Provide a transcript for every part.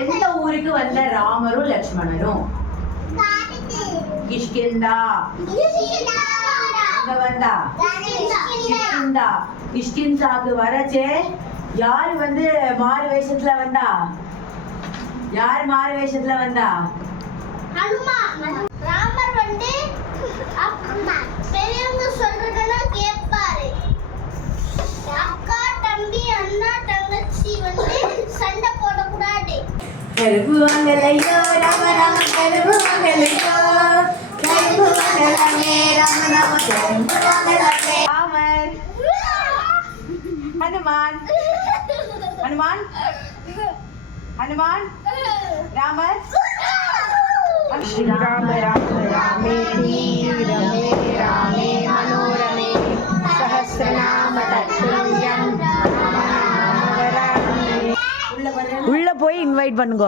எந்த ஊருக்கு வந்த ராமரும் லட்சுமணரும்? கிஷ்கிந்தா. அங்க வந்தா கிஷ்கிந்தா. கிஷ்கிந்தாக்கு வரச்சே யாரு வந்து மாறு வேஷத்துல வந்தா? யார் மாறு வேஷத்துல வந்தா? ராமர் வந்து பெரியவங்க சொல்றதெல்லாம் கேட்பாரு. அக்கா தம்பி அண்ணா தங்கச்சி வந்து சண்டை போடக்கூடாது. கருபுவாங்கலையோ ராம ராம கருபுவாங்கலையோ கருபுவாங்கலாமே ராம ராம கருபுவாங்கலாமே. ராமர் ஹனுமான் ஹனுமான் ஹனுமான் ராமர். ராம ராம ராமேதி ரமே ராமே மனோரமே சஹஸ்ரநாம தத்துல்யம் உள்ள போய் இன்வைட் பண்ணுங்க.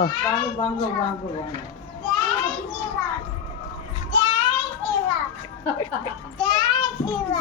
ஜெய் சிவா.